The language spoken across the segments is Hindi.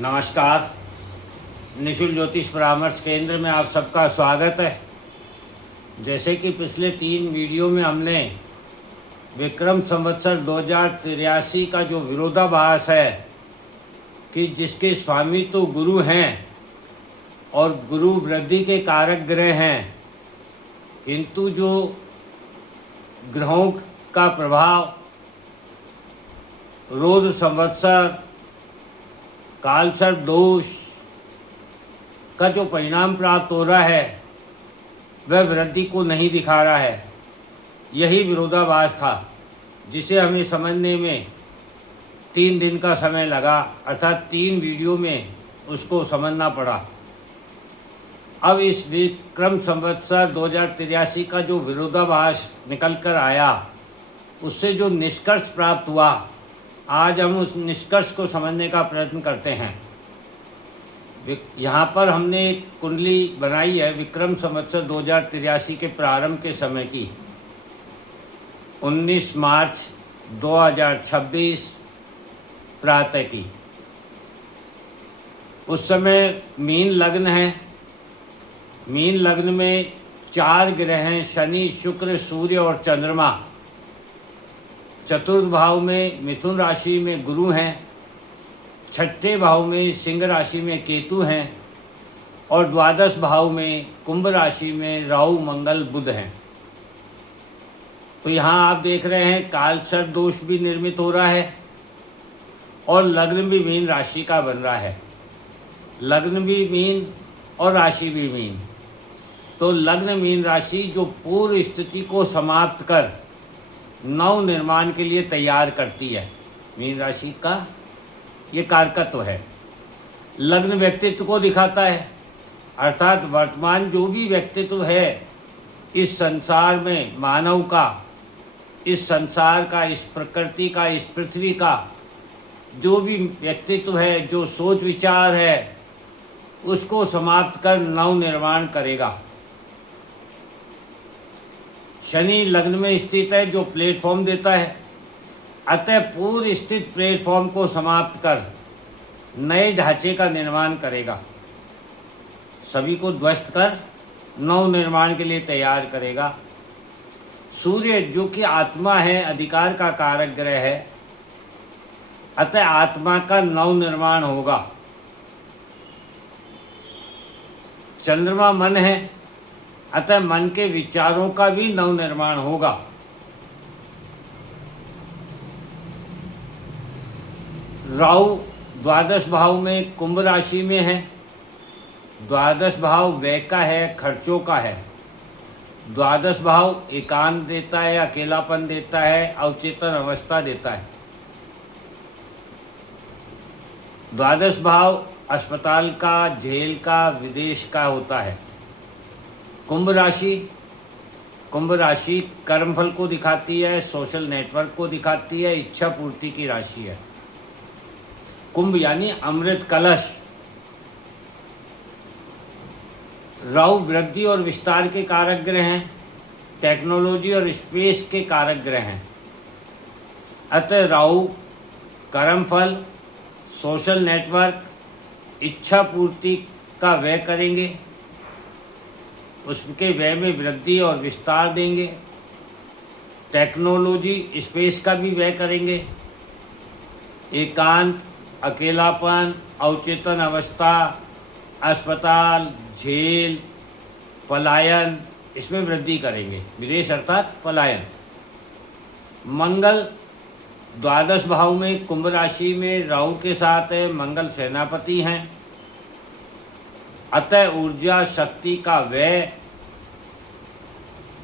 नमस्कार। निशुल्क ज्योतिष परामर्श केंद्र में आप सबका स्वागत है। जैसे कि पिछले 3 वीडियो में हमने विक्रम संवत्सर 2083 का जो विरोधाभास है कि जिसके स्वामी तो गुरु हैं और गुरु वृद्धि के कारक ग्रह हैं, किंतु जो ग्रहों का प्रभाव रोध संवत्सर कालसर्प दोष का जो परिणाम प्राप्त हो रहा है वह वृद्धि को नहीं दिखा रहा है। यही विरोधाभास था जिसे हमें समझने में 3 दिन का समय लगा, अर्थात 3 वीडियो में उसको समझना पड़ा। अब इस विक्रम संवत्सर 2083 का जो विरोधाभास निकल कर आया, उससे जो निष्कर्ष प्राप्त हुआ, आज हम उस निष्कर्ष को समझने का प्रयत्न करते हैं। यहाँ पर हमने एक कुंडली बनाई है विक्रम संवत्सर 2083 के प्रारंभ के समय की, 19 मार्च 2026 प्रातः की। उस समय मीन लग्न है। मीन लग्न में 4 ग्रह हैं, शनि, शुक्र, सूर्य और चंद्रमा। चतुर्थ भाव में मिथुन राशि में गुरु हैं, 6ठे भाव में सिंह राशि में केतु हैं और द्वादश भाव में कुंभ राशि में राहु, मंगल, बुध हैं। तो यहाँ आप देख रहे हैं कालसर्प दोष भी निर्मित हो रहा है और लग्न भी मीन राशि का बन रहा है। लग्न भी मीन और राशि भी मीन। तो लग्न मीन राशि जो पूर्व स्थिति को समाप्त कर नव निर्माण के लिए तैयार करती है, मीन राशि का ये कारकत्व है। लग्न व्यक्तित्व को दिखाता है, अर्थात वर्तमान जो भी व्यक्तित्व है इस संसार में, मानव का, इस संसार का, इस प्रकृति का, इस पृथ्वी का जो भी व्यक्तित्व है, जो सोच विचार है, उसको समाप्त कर नव निर्माण करेगा। शनि लग्न में स्थित है जो प्लेटफॉर्म देता है, अतः पूर्व स्थित प्लेटफॉर्म को समाप्त कर नए ढांचे का निर्माण करेगा, सभी को ध्वस्त कर नव निर्माण के लिए तैयार करेगा। सूर्य जो कि आत्मा है, अधिकार का कारक ग्रह है, अतः आत्मा का नव निर्माण होगा। चंद्रमा मन है, अतः मन के विचारों का भी नव निर्माण होगा। राहु द्वादश भाव में कुंभ राशि में है। द्वादश भाव व्यय का है, खर्चों का है। द्वादश भाव एकांत देता है, अकेलापन देता है, अवचेतन अवस्था देता है। द्वादश भाव अस्पताल का, जेल का, विदेश का होता है। कुंभ राशि कर्मफल को दिखाती है, सोशल नेटवर्क को दिखाती है, इच्छा पूर्ति की राशि है। कुंभ यानी अमृत कलश। राहु वृद्धि और विस्तार के कारक ग्रह हैं, टेक्नोलॉजी और स्पेस के कारक ग्रह हैं। अतः राहु कर्मफल, सोशल नेटवर्क, इच्छा पूर्ति का व्यय करेंगे, उसके व्यय में वृद्धि और विस्तार देंगे। टेक्नोलॉजी स्पेस का भी व्यय करेंगे। एकांत, अकेलापन, अवचेतन अवस्था, अस्पताल, जेल, पलायन, इसमें वृद्धि करेंगे। विदेश अर्थात पलायन। मंगल द्वादश भाव में कुंभ राशि में राहु के साथ है, मंगल सेनापति हैं। अतः ऊर्जा शक्ति का व्यय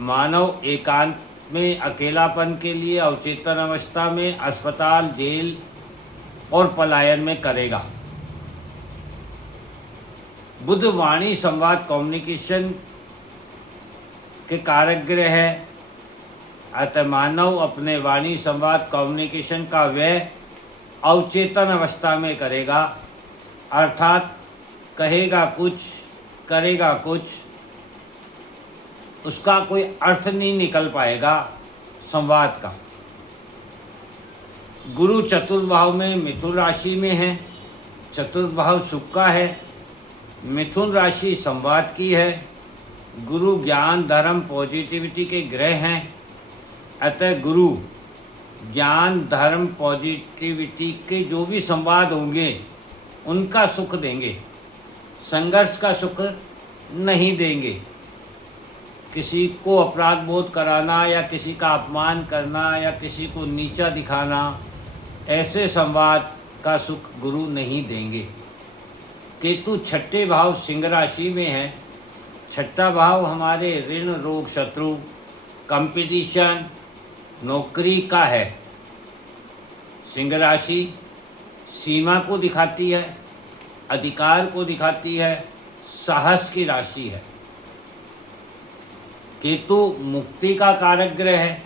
मानव एकांत में, अकेलापन के लिए, अवचेतन अवस्था में, अस्पताल, जेल और पलायन में करेगा। बुध वाणी संवाद कम्युनिकेशन के कारक ग्रह है, अतः मानव अपने वाणी संवाद कम्युनिकेशन का व्यय अवचेतन अवस्था में करेगा, अर्थात कहेगा कुछ, करेगा कुछ, उसका कोई अर्थ नहीं निकल पाएगा संवाद का। गुरु चतुर्थ भाव में मिथुन राशि में है, चतुर्थ भाव सुख का है। मिथुन राशि संवाद की है। गुरु ज्ञान धर्म पॉजिटिविटी के ग्रह हैं, अतः गुरु ज्ञान धर्म पॉजिटिविटी के जो भी संवाद होंगे उनका सुख देंगे, संघर्ष का सुख नहीं देंगे। किसी को अपराध बोध कराना या किसी का अपमान करना या किसी को नीचा दिखाना, ऐसे संवाद का सुख गुरु नहीं देंगे। केतु छठे भाव सिंह राशि में है। छठा भाव हमारे ऋण रोग शत्रु कंपटीशन नौकरी का है। सिंह राशि सीमा को दिखाती है, अधिकार को दिखाती है, साहस की राशि है। केतु मुक्ति का कारक ग्रह है।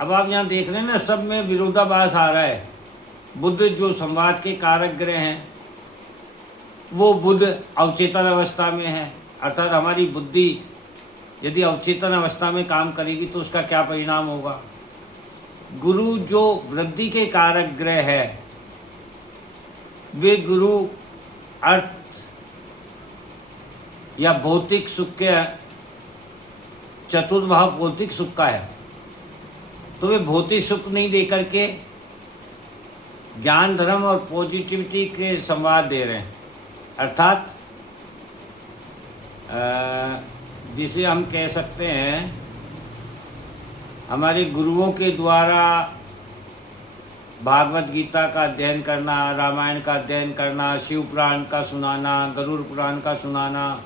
अब आप यहाँ देख रहे हैं ना, सब में विरोधाभास आ रहा है। बुध जो संवाद के कारक ग्रह हैं, वो बुध अवचेतन अवस्था में है, अर्थात हमारी बुद्धि यदि अवचेतन अवस्था में काम करेगी तो उसका क्या परिणाम होगा। गुरु जो वृद्धि के कारक ग्रह है, वे गुरु अर्थ या भौतिक सुख के, चतुर्थ भाव भौतिक सुख का है, तो वे भौतिक सुख नहीं दे करके ज्ञान धर्म और पॉजिटिविटी के संवाद दे रहे हैं। अर्थात जिसे हम कह सकते हैं, हमारे गुरुओं के द्वारा भागवत गीता का अध्ययन करना, रामायण का अध्ययन करना, शिव पुराण का सुनाना, गरुड़ पुराण का सुनाना,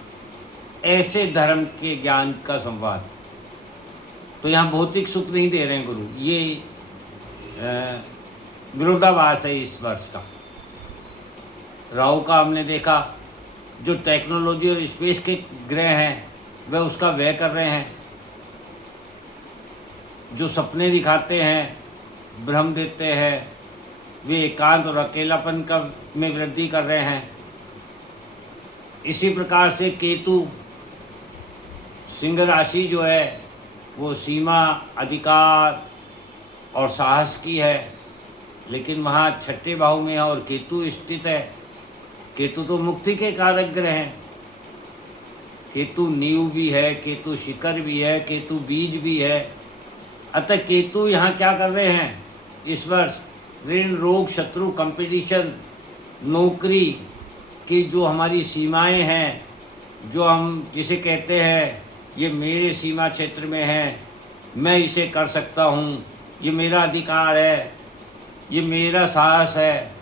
ऐसे धर्म के ज्ञान का संवाद। तो यहाँ भौतिक सुख नहीं दे रहे हैं गुरु, ये विरोधाभास है इस वर्ष का। राहु का हमने देखा, जो टेक्नोलॉजी और स्पेस के ग्रह हैं वह उसका व्यय कर रहे हैं। जो सपने दिखाते हैं, भ्रम देते हैं, वे एकांत और अकेलापन का में वृद्धि कर रहे हैं। इसी प्रकार से केतु सिंह राशि जो है वो सीमा, अधिकार और साहस की है, लेकिन वहाँ छठे भाव में है और केतु स्थित है। केतु तो मुक्ति के कारक ग्रह हैं। केतु नींव भी है, केतु शिखर भी है, केतु बीज भी है। अतः केतु यहाँ क्या कर रहे हैं इस वर्ष, ऋण रोग शत्रु कंपटीशन नौकरी की जो हमारी सीमाएं हैं, जो हम जिसे कहते हैं ये मेरे सीमा क्षेत्र में है, मैं इसे कर सकता हूँ, ये मेरा अधिकार है, ये मेरा साहस है,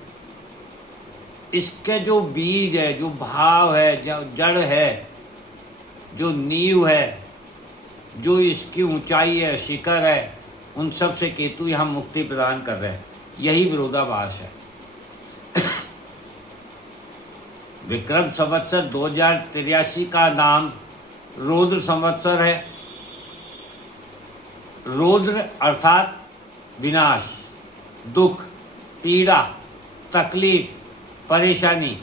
इसके जो बीज है, जो भाव है, जो जड़ है, जो नींव है, जो इसकी ऊंचाई है, शिखर है, उन सब से केतु यहाँ मुक्ति प्रदान कर रहे हैं। यही विरोधाभास है। विक्रम संवत्सर 2083 का नाम रौद्र संवत्सर है। रौद्र अर्थात विनाश, दुख, पीड़ा, तकलीफ, परेशानी।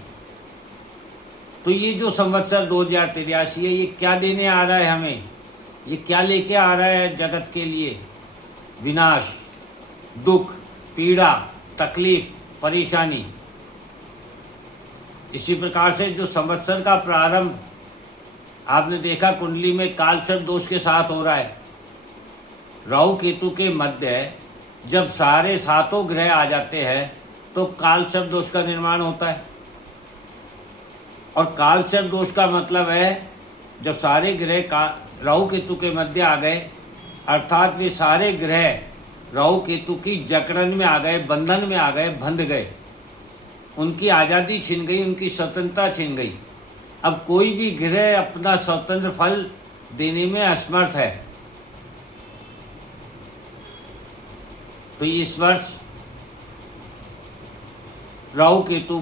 तो ये जो संवत्सर 2083 है, ये क्या देने आ रहा है हमें, ये क्या लेके आ रहा है जगत के लिए? विनाश, दुख, पीड़ा, तकलीफ, परेशानी। इसी प्रकार से जो संवत्सर का प्रारंभ आपने देखा कुंडली में कालसर्प दोष के साथ हो रहा है। राहु केतु के मध्य जब सारे सातों ग्रह आ जाते हैं तो कालसर्प दोष का निर्माण होता है। और कालसर्प दोष का मतलब है जब सारे ग्रह का राहु केतु के मध्य आ गए, अर्थात वे सारे ग्रह राहु केतु की जकड़न में आ गए, बंधन में आ गए, बंध गए, उनकी आज़ादी छिन गई, उनकी स्वतंत्रता छिन गई। अब कोई भी ग्रह अपना स्वतंत्र फल देने में असमर्थ है। तो इस वर्ष राहु केतु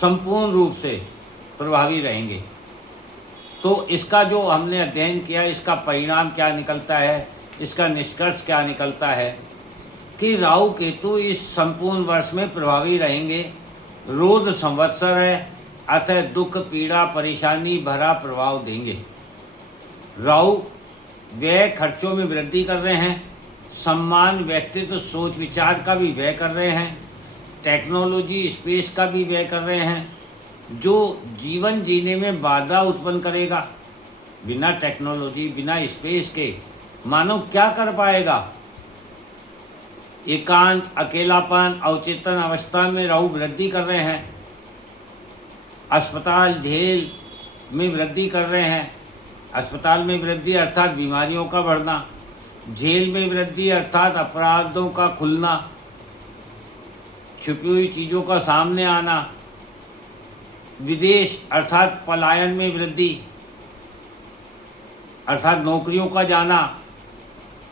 संपूर्ण रूप से प्रभावी रहेंगे। तो इसका जो हमने अध्ययन किया, इसका परिणाम क्या निकलता है, इसका निष्कर्ष क्या निकलता है कि राहु केतु इस संपूर्ण वर्ष में प्रभावी रहेंगे। रौद्र संवत्सर है, अतः दुख, पीड़ा, परेशानी भरा प्रभाव देंगे। राहु व्यय खर्चों में वृद्धि कर रहे हैं, सम्मान, व्यक्तित्व, सोच विचार का भी व्यय कर रहे हैं। टेक्नोलॉजी स्पेस का भी व्यय कर रहे हैं जो जीवन जीने में बाधा उत्पन्न करेगा। बिना टेक्नोलॉजी, बिना स्पेस के मानव क्या कर पाएगा। एकांत, अकेलापन, अवचेतन अवस्था में राहु वृद्धि कर रहे हैं। अस्पताल झेल में वृद्धि कर रहे हैं। अस्पताल में वृद्धि अर्थात बीमारियों का बढ़ना, झेल में वृद्धि अर्थात अपराधों का खुलना, छुपी हुई चीज़ों का सामने आना, विदेश अर्थात पलायन में वृद्धि अर्थात नौकरियों का जाना,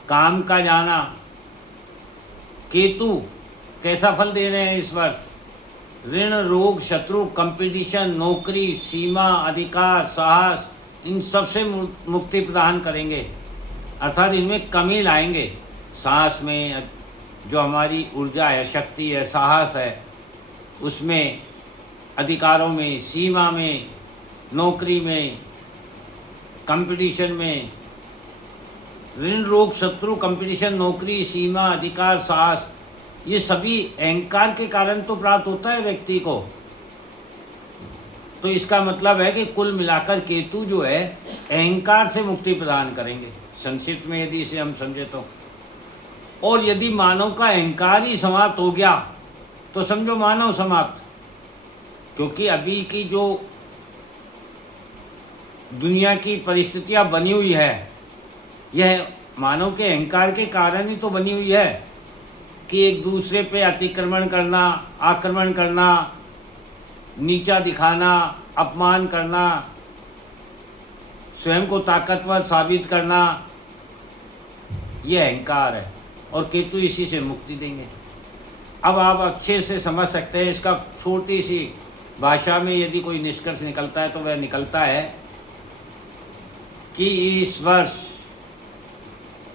काम का जाना। केतु कैसा फल दे रहे हैं इस वर्ष? ऋण, रोग, शत्रु, कंपटीशन, नौकरी, सीमा, अधिकार, साहस, इन सब से मुक्ति प्रदान करेंगे अर्थात इनमें कमी लाएंगे। साहस में जो हमारी ऊर्जा है, शक्ति है, साहस है, उसमें, अधिकारों में, सीमा में, नौकरी में, कंपटीशन में। ऋण, रोग, शत्रु, कंपटीशन, नौकरी, सीमा, अधिकार, साहस, ये सभी अहंकार के कारण तो प्राप्त होता है व्यक्ति को। तो इसका मतलब है कि कुल मिलाकर केतु जो है अहंकार से मुक्ति प्रदान करेंगे, संक्षिप्त में यदि इसे हम समझे तो। और यदि मानव का अहंकार ही समाप्त हो गया तो समझो मानव समाप्त। क्योंकि अभी की जो दुनिया की परिस्थितियां बनी हुई है यह मानव के अहंकार के कारण ही तो बनी हुई है कि एक दूसरे पे अतिक्रमण करना, आक्रमण करना, नीचा दिखाना, अपमान करना, स्वयं को ताकतवर साबित करना, यह अहंकार है। और केतु इसी से मुक्ति देंगे। अब आप अच्छे से समझ सकते हैं। इसका छोटी सी भाषा में यदि कोई निष्कर्ष निकलता है तो वह निकलता है कि इस वर्ष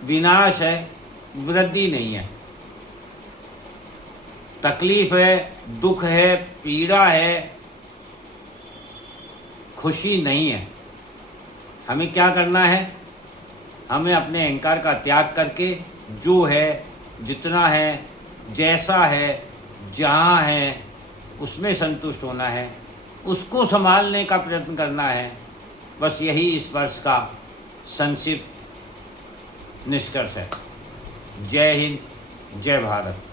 विनाश है, वृद्धि नहीं है। तकलीफ है, दुख है, पीड़ा है, खुशी नहीं है। हमें क्या करना है? हमें अपने अहंकार का त्याग करके जो है, जितना है, जैसा है, जहाँ है, उसमें संतुष्ट होना है, उसको संभालने का प्रयत्न करना है। बस यही इस वर्ष का संक्षिप्त निष्कर्ष है। जय हिंद, जय भारत।